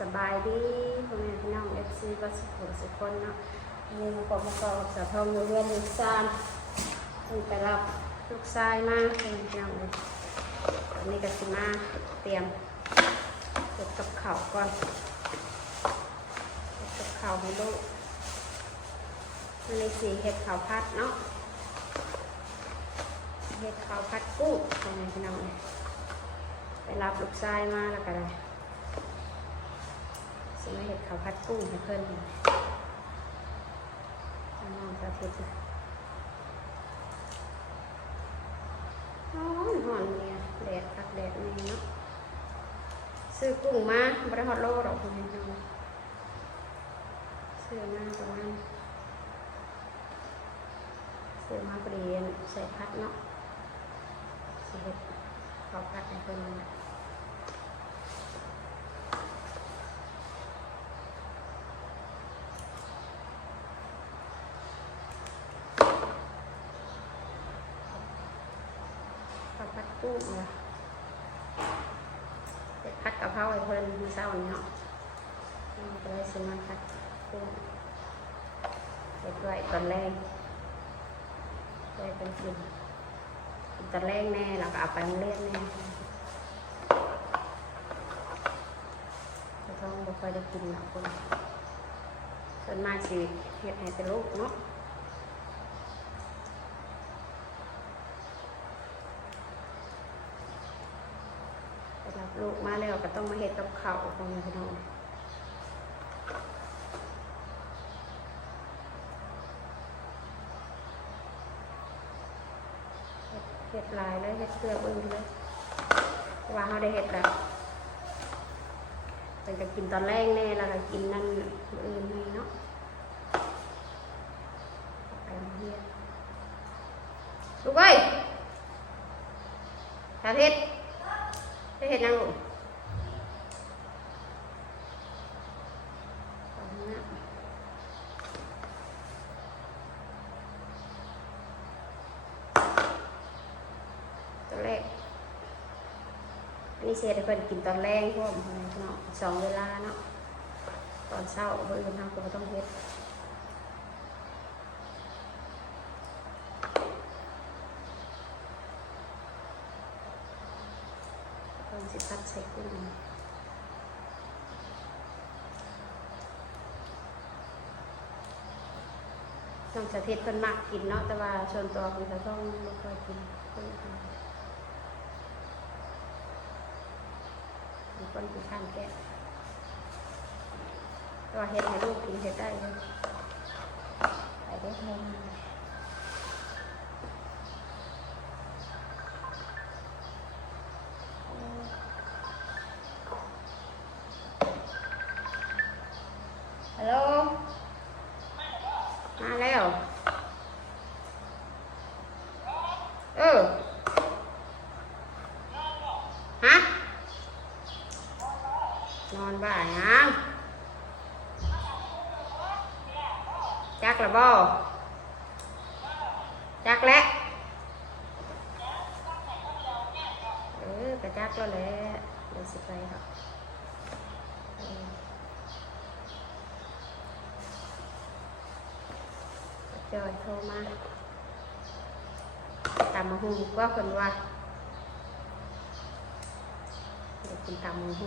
สบายดีพ่อแม่พี่น้องเอฟซีวัดสุขุมสุขคนเนาะนี่มาพบมาก่อกับสาวทองอยู่เรือนลูกซานนี่ไปรับลูกชายมาพ่อแม่พี่น้องเลยตอนนี้ก็สิมาเตรียมเก็บกับข้าวก่อนเก็บกับข้าวให้ลูกมันในสีเห็ดข้าวพัดเนาะเห็ดข้าวพัดกุ้งพ่อแม่พี่น้องเลยไปรับลูกชายมาแล้วก็ได้ สิมาเห็ดข้าวผัดกุ้งให้เพิ่อนจะมองสาธิตนหอนหอนเนี่ยแดดพักแดดนี่เนาะซื้อกุ้งมาบริหอดโลดอกคุณพี่น้องซื้อมาประมาณซื้อมาเปลี่ยนใส่พัดเนาะสิเห็ดข้าวผัดให้เพิ่นนั่นะ ข้าวผัดกุ้นะเด็ดผัดกะเพราให้เพิ่นมื้อเช้านี้เนาะก็เลยซื้อมาผัดกุ้งเด็ดไว้ตอนแรกไว้เป็นกินกินตอนแรกแน่แล้วก็เอาไปโรงเรียนแน่แต่ท้องบ่ค่อยได้กินหรอกคนส่วนมากสิเฮ็ดให้แต่ลูกเนาะ ไปรับลูกมาแล้วก็ ต้องมาเฮ็ดกับเขาของพี่น้องเฮ็ดลายเลยเฮ็ดเครื่องอื่นเลยว่าเขาได้เฮ็ดแล้วเป็นก็กินตอนแรกแน่แล้วก็กินนั่นอื่นนี่เนาะไปเรียลูกเอ้ยสาธิตได้เห็นยังลูกตอนนี้นะตอนแรก อันนี้เสียให้เพิ่นกินตอนแรกพวกเนาะสองเวลาเนาะตอนเช้าเพื่อนทำก็ต้องเฮ็ดเพิ่นสิพัดใส่กุ้งน้องสาธิตเพิ่นมักกินเนาะแต่ว่าส่วนตัวคุณจะต้องไม่ค่อยกิน เพิ่นกินมีคนกินข้างแกะแต่ว่าเฮ็ดให้ลูกกินเฮ็ดได้เลยไปได้แทนฮัลโหล มาแล้ว เออ ฮะ นอนบ่ายยังจักละ บ่จักแล้วเออกระจักแล้วแหละเดี๋ยวสิไปครับเออจอยโทรมาตามมาหุงก็คนว่าเดี๋ยวกินตามมาหุ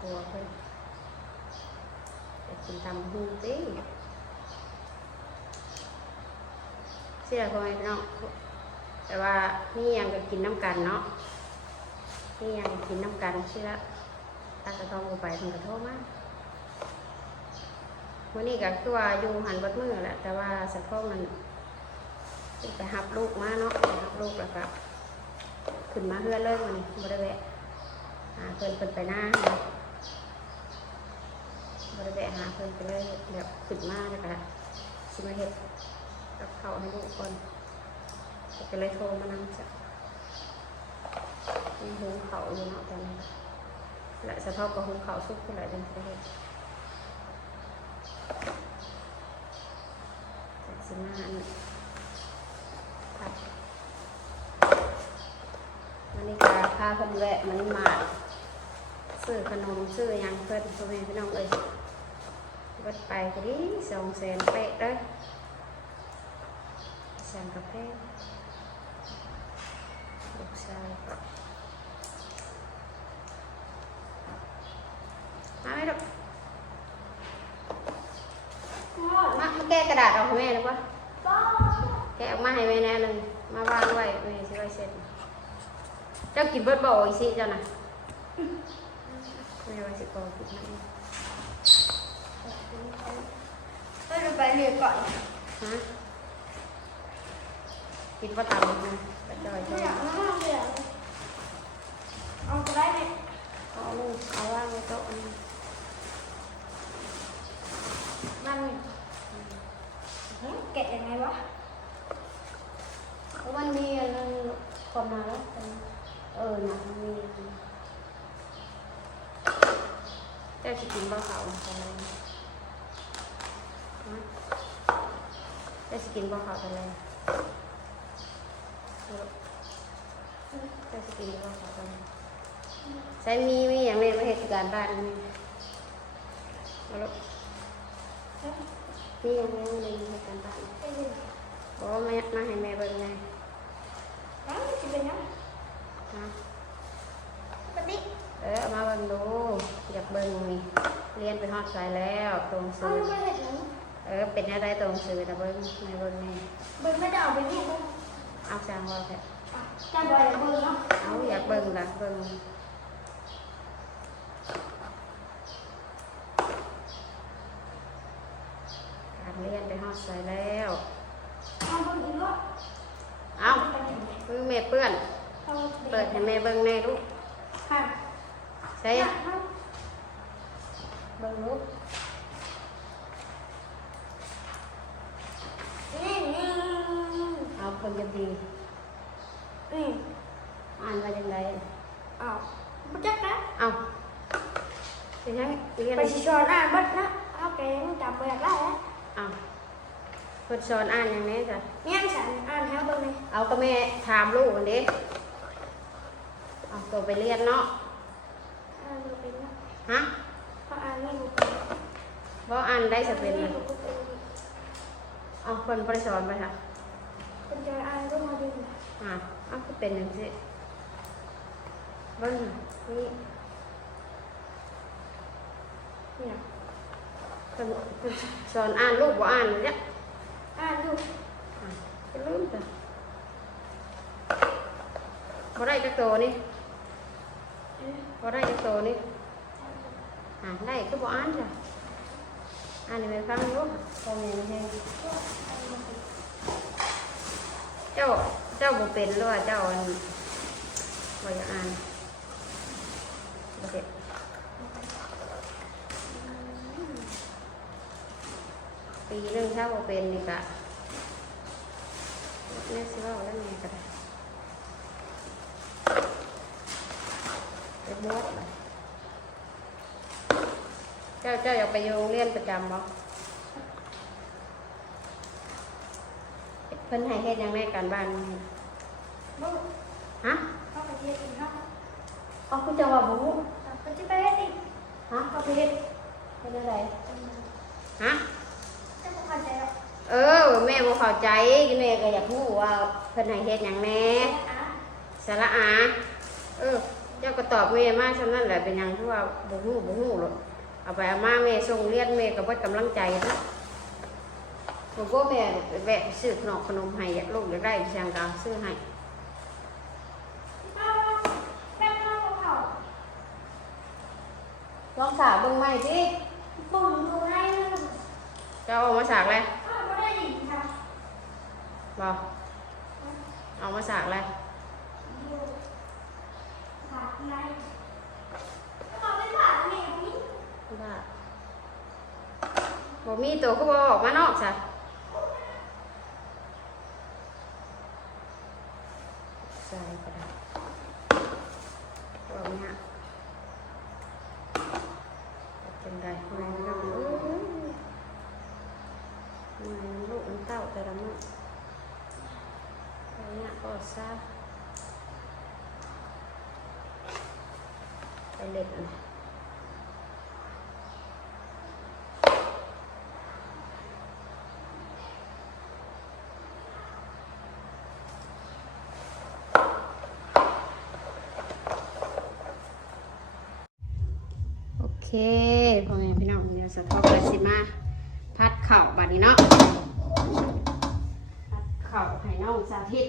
ครัวเพิ่นเดี๋ยวกินตามมาหุงสิเสียพ่อแม่พี่น้องแต่ว่านี่ยังก็กินน้ำกันเนาะนี่ยังกินน้ำกันใช่ละตากระทองบ่ไปเพิ่นกระโทรมากวันนี้ก็คือว่าอยู่หันบัดมือแหละแต่ว่าสะโพกมันไปหับลูกมาเนาะไปหับลูกแล้วก็ขึ้นมาเฮือนเลยวันนี้บ่ได้แวะเพิ่นเพิ่นไปหน้านะ บ่ได้แวะหาเพิ่นไปเลยแบบขึ้นมาแล้วก็สิมาเฮ็ดกับข้าให้ลูกก่อนก็เลยโทรมานำจ้ะมีหุงเขาอยู่เนาะตอนนี้และสะท้อกับหุงเขาวสุกขึ้นหลายเป็นประเภทจากสิมาอันผัดวันนี้พาเพิ่นแวะมันมาซื้อขนมซื้อหยังเพิ่นพ่อแม่พี่น้องเอ้ย วัดไปก็ดีสองแสนเป๊ะเด้อสั่งกาแฟลูกชายมาไหมลูกมาแก้กระดาษออกให้แม่หรือเปล่าแกะออกมาให้แม่แน่เลยมาวางไว้แม่สิไว้เสร็จเจ้ากินเบิดบ่อีสิเจ้าน่ะแม่ว่าสิกอกิน ให้เราไปเรียนก่อนฮะกินบ่ตามนะกระจอยไม่เจ้าอยากนั่งเรียนเอาไปได้ไหมเอาลูกเอาวางไว้โต๊ะนี่นั่งเก็บยังไงวะเพราะวันนี้อันนั้นคนมาแล้วเออน่ะมันมีอันนั้นเจ้าสิกินบ่เขาอะไรฮะ เจ้าสิกินบ่เขาอะไรเจ้าสิกินบ่เขาอะไรใช้มีมีอย่างแม่มาเหตุการณ์บ้านนี่เอาลูกมีอย่างแม่มาเลยเหตุการณ์บ้านไปเรียนบอกว่าแม่มาให้แม่เบิ่งไงนั่งจะเป็นยังฮะปฏิเออเอามาเบิ่งดูอยากเบิ่งนี่เรียนไปฮอดสายแล้วตรงเอาซื้อไม่เห็นยังเออเป็นอะไรตรงซื้อแต่เบิ่งในเบิ่งนี่เบิ้งไม่ได้เอาไปนี่มั้งเอาสร้างว่าแค่จำไว้เบิ้งเนาะเอาอยากเบิ่งละเบิ่งการเรียนไปฮอดสายแล้วเอาเบิ้งอีกรอบเอามือแม่เปื้อนเอาเปิดให้แม่เบิ่งแน่ลูก ค่ะ ใช่ เนี่ย เบิ่งลูก นี่นี่ เอาคนจะดี นี่ อ่านว่าจังได เอาไม่จักนะ เอาเป็นยังเรียน ไปชิชอนอ่านบัดนะเอาแกงจับเปลือกได้แล้ว เอาเพิ่ นสอนอ่านอย่างนี้จ้ะเนี่ยฉันอ่านให้เบิ้งเลยเอาก็แม่ถามลูกอันนี้เอาตัวไปเรียนเนาะอ่านดูเป็นนะฮะเพราะอ่านไม่รู้เป็นบ่อ่านได้สเป็นไม่เป็นเอาคนได้สอนไปค่ะเป็นใจอ่านก็มาดูอ่าเอาคือเป็นจังซี่เบิ่งน่ะนี่เนี่ยเพิ่นเพิ่นสอนอ่านลูกบ่อ่านเนี่ย อ่านดูอะจะลืมจ้ะบ่ได้จักโตนี่บ่ได้จักโตนี่อ่านได้คือบ่อ่านจ้ะอ่านให้แม่ฟังลูกพ่อแม่ไม่ให้เจ้าเจ้าบ่เป็นหรือว่าเจ้าอันบ่อยากอ่านบ่เฮ็ด ปีหนึงถ้าบ่เป็นนี่ก็แม่สิเว้าแล้วแม่ก็ได้ไปบวชล่ะเจ้าเจ้าอยากไปโรงเรียนประจำบ่เพิ่นให้เฮ็ดหยังในการบ้านนี่บุ้งฮะเข้าไปเรียนอีกเนาะเอาคุณจะว่าบ่ฮู้ไปที่ไปเรียนอีกฮะเขาไปเฮ็ดเฮ็ดอะไรฮะจะไม่ เข้าใจหรอกเออ แม่บ่เข้าใจแม่ก็อยากรู้ว่าเพิ่นให้เฮ็ดหยังแหน่อะสระอา เออ เจ้าก็ตอบแม่มาฉะนั้นแหละเป็นหยังที่ว่าบ่ฮู้บ่ฮู้หรอกเอาไปเอามาแม่ส่งเรียนแม่ก็บ่กำลังใจนะบ่ก็แม่แวะซื้อขนมขนมให้อยากลูกอยากได้อีหยังก็ซื้อให้ลองสาวเบิ่งใหม่สิบุ้งดูให้นะ เจ้าเอามาสากเลยอ้าวไม่ได้ยินค่ะบ่เอามาสากเลยดูขาดอะไรบอกไม่ขาดแม่นี่ว่าบ่มีตัวก็บ่ออกมานอกซะใส่ก็ได้บ่เนี่ยเป็นไรแม่ลูกเอ้ยแม่ลูกมันเต้าแต่ละมื้อไปเนี่ยก็ซะ ไปเล็ดอันโอ เคพ่อแม่พี่น้องเดี๋ยสะทอกไปสิมาพัดเข่าบัดนี้เนาะพัดเข่าให้น้องสาธิต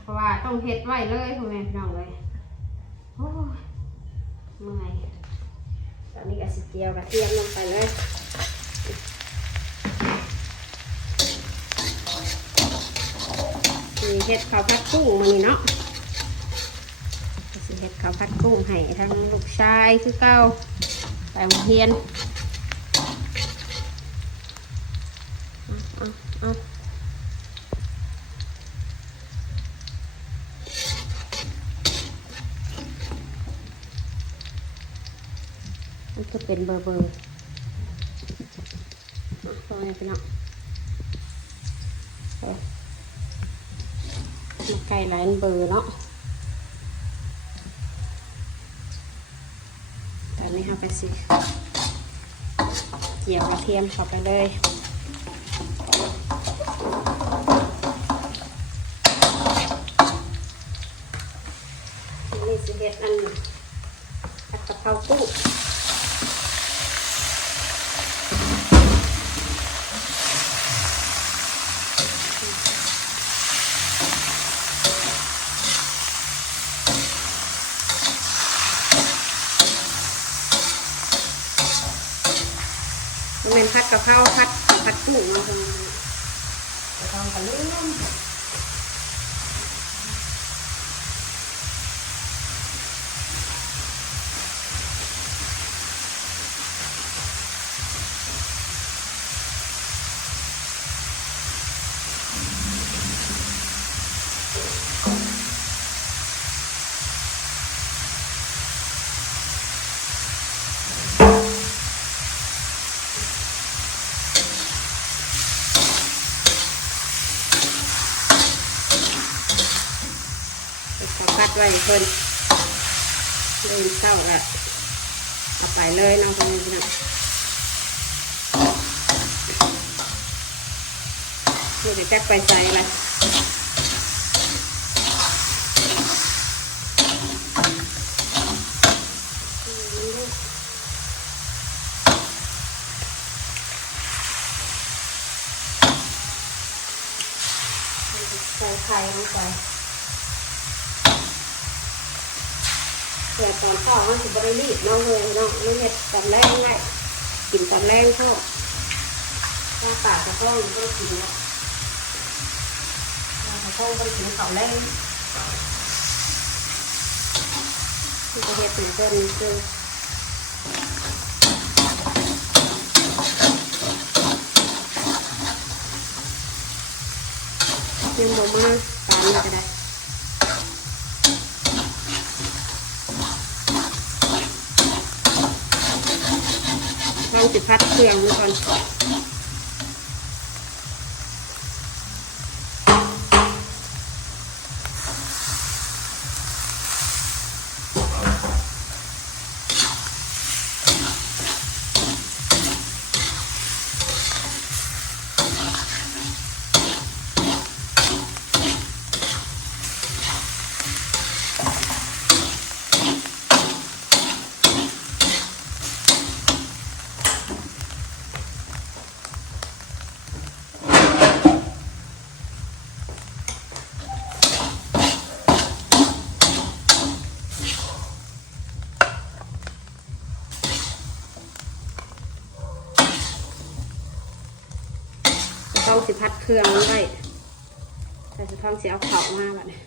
เพราะว่าต้องเฮ็ดไว้เลยพ่อแม่พี่น้องเลยโอ้เมื่อยตอนนี้ก็สิเจียวกระเทียมลงไปเลยมีเฮ็ดข้าวผัดกุ้งมานี่เนาะ เขาวผัดกุ้งให้ทั้งลูกชายคือเก้าไปโรงเรียนเอาเอามันจะเป็นเบอร์เบอร์อะตัวนี้พี่น้องเอามาไก่หลายเบอร์เนาะ นนี้เอาไปสิเกี่ยวกระเทียมเข้าไปเลยนี่สิเฮ็ดอันผัดกะเพรากุ้ง เป็นพัดกะเพราพัดผัดกุ้งเนาะคุณกะทำกันเลื่อน ว้เพิ่นเดินเข้าละเอาไปเลยเนาะคุณพี่น้องนี่จะแจักไปใส่ละใส่ไข่ลงไป เกิดตอนข้าวมันสิบริรีบน้องเลยน้องไม่เห็ดตอนแรกไงกินตอนแรกพ่อข้าวปากกระเพาะก็กินแล้วข้าวกระเพาะก็กินข้าวแรกจะเห็ดถึงเกินเกินยังบ่มาตามนี้ก็ได้ ลอง สิพัดเครื่องดูก่อน สิพัดเครื่องไว้แต่จะต้องสิเอาเข่ามาแบบนี้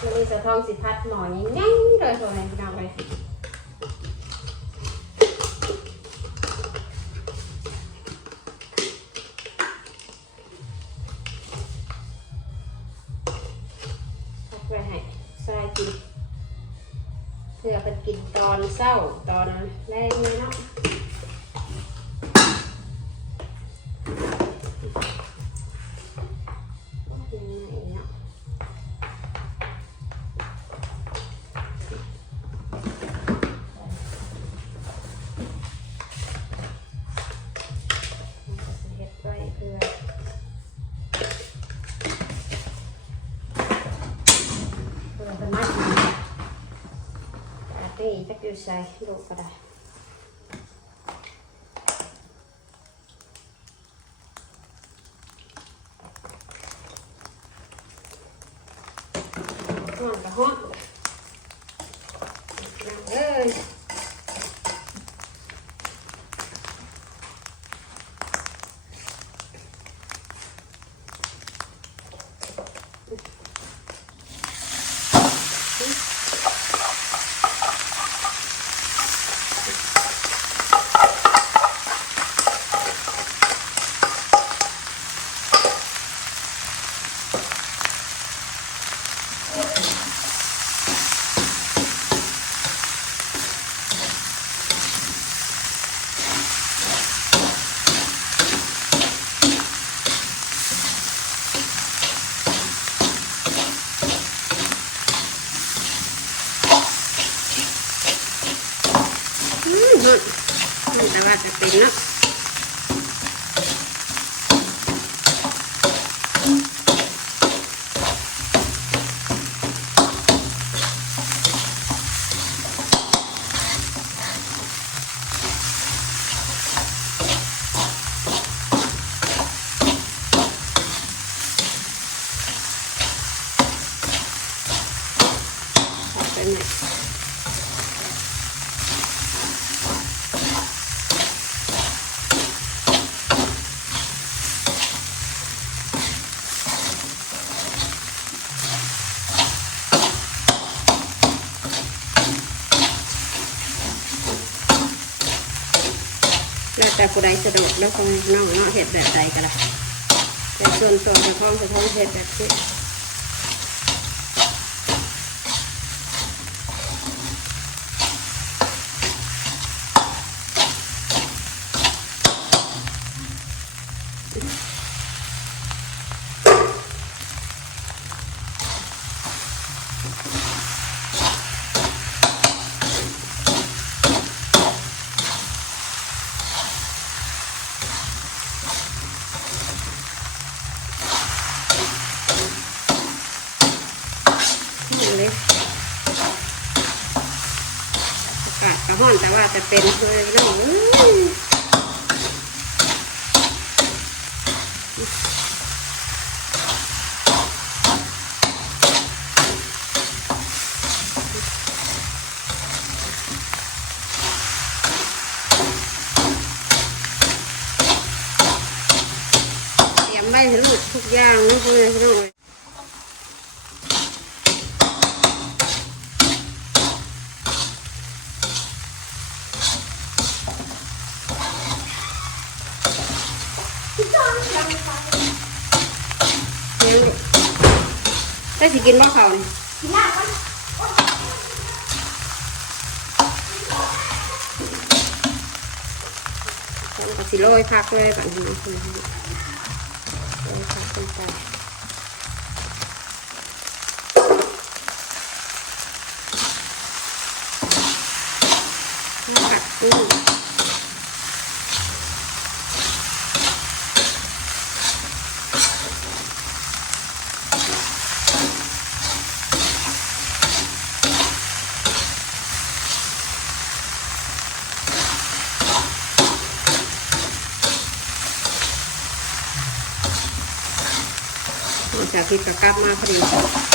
ตัวนี้จะต้องสิพัดหน่อยง่ายเลยตัวไหนพี่น้องเลย อนเศร้าตอนแรงเลยเนาะ แต่ตีจะอยู่ใส่ลูกก็ได้ห้อนกับห้อนนั่งเอ้ยอืมห้อนห้อนแต่ว่าจะเป็นเนาะ ออกไปไหนแล้วแต่ผู้ใดสะดวก แล้วคงน้องเนาะเห็ดแบบใดก็ได้แต่ส่วนตัวนจะคล้องจะคล้องเห็ดแบบที่ นี่เลยอากาศกระห้อนแต่ว่าจะเป็นเพื่อนน้องเอ้ยเตรียมไว้ให้ลูก ทุกอย่างนะเพื่อนน้องเอ้ยพี่จอนยังไงเลี้ยงได้สิกินบ้าเขาเนี่ยฉันกับสิโรยพักเลยแบบนี้ โรยพักลงไปผัดกุ้ง หลังจากที่กระกลับมาพอดี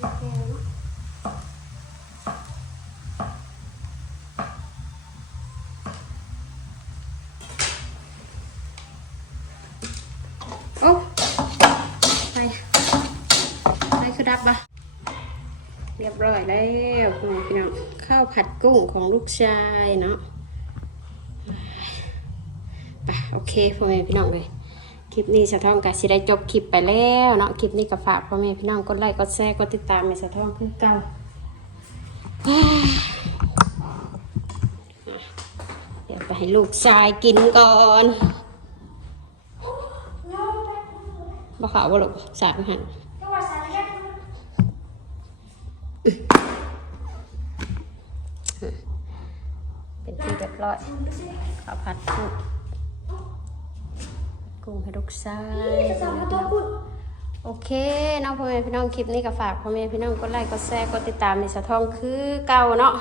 โอ้ไปไปคือดับปะเรียบร้อยแล้วพี่น้องข้าวผัดกุ้งของลูกชายเนาะไปโอเคพ่อแม่พี่น้องเลย คลิปนี้สะท้องกับสิได้จบคลิปไปแล้วเนาะคลิปนี้ก็ฝากพ่อแม่พี่น้องกดไลค์กดแชร์กดติดตามในสะท้องคือเก่าเดี๋ยวไปให้ลูกชายกินก่อนบ่ขาวบ่ลูกสาดหันก็ว่าสารยัดเป็นที่เรียบร้อยข้าวผัดกุ้ง กุ้งให้ลูกชายสามตัวคุณโอเคน้องพ่อแม่พี่น้องคลิปนี้ก็ฝากพ่อแม่พี่น้องกดไลค์กดแชร์กดติดตามในสะท้องคือเก่าเนาะ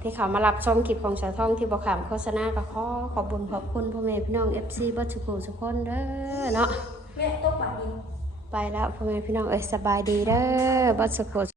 ที่เขามารับชมคลิปของสะท้องที่บอกขามโฆษณาก็ขอขอบคุญขอบคุณพ่อแม่พี่น้อง FC บัสกูสุกคนเด้อเนาะแม่ต้องปาดีไปแล้วพ่อแม่พี่น้องเอ้ยสบายดีเด้อบัสกู